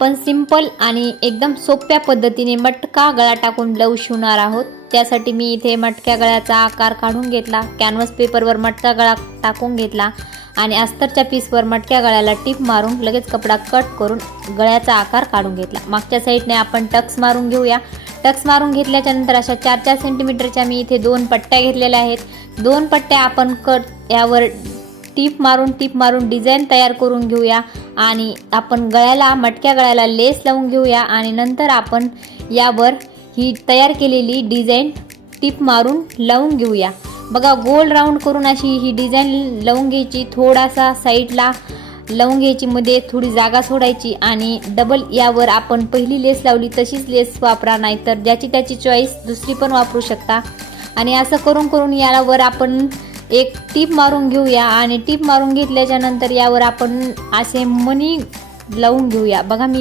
आपण सिंपल आणि एकदम सोप्या पद्धतीने मटका गळा टाकून ब्लाऊज शिवणार आहोत। त्यासाठी मी इथे मटक्या गळ्याचा आकार काढून घेतला, कॅनव्हास पेपरवर मटका गळा टाकून घेतला आणि अस्तरच्या पीसवर मटक्या गळ्याला टिप मारून लगेच कपडा कट करून गळ्याचा आकार काढून घेतला। मागच्या साईडने आपण टक्स मारून घेऊया। टक्स मारून घेतल्याच्या नंतर अशा 4-4 सेंटीमीटरच्या मी इथे 2 पट्ट्या घेतलेल्या आहेत। 2 पट्ट्या आपण कट यावर टिप मारून डिझाईन तयार करून घेऊया आणि आपण गळ्याला मटक्या गळ्याला लेस लावून घेऊया आणि नंतर आपण यावर ही तयार केलेली डिझाईन टिप मारून लावून घेऊया। बघा, गोल राऊंड करून अशी ही डिझाईन लावून घ्यायची, थोडासा साईडला लावून घ्यायची, मध्ये थोडी जागा सोडायची आणि डबल यावर आपण पहिली लेस लावली तशीच लेस वापरा, नाहीतर ज्याची त्याची चॉईस दुसरी पण वापरू शकता। आणि असं करून यावर आपण एक टिप मारून घेऊया आणि टिप मारून घेतल्याच्या नंतर यावर आपण असे मणी लावून घेऊया। बघा, मी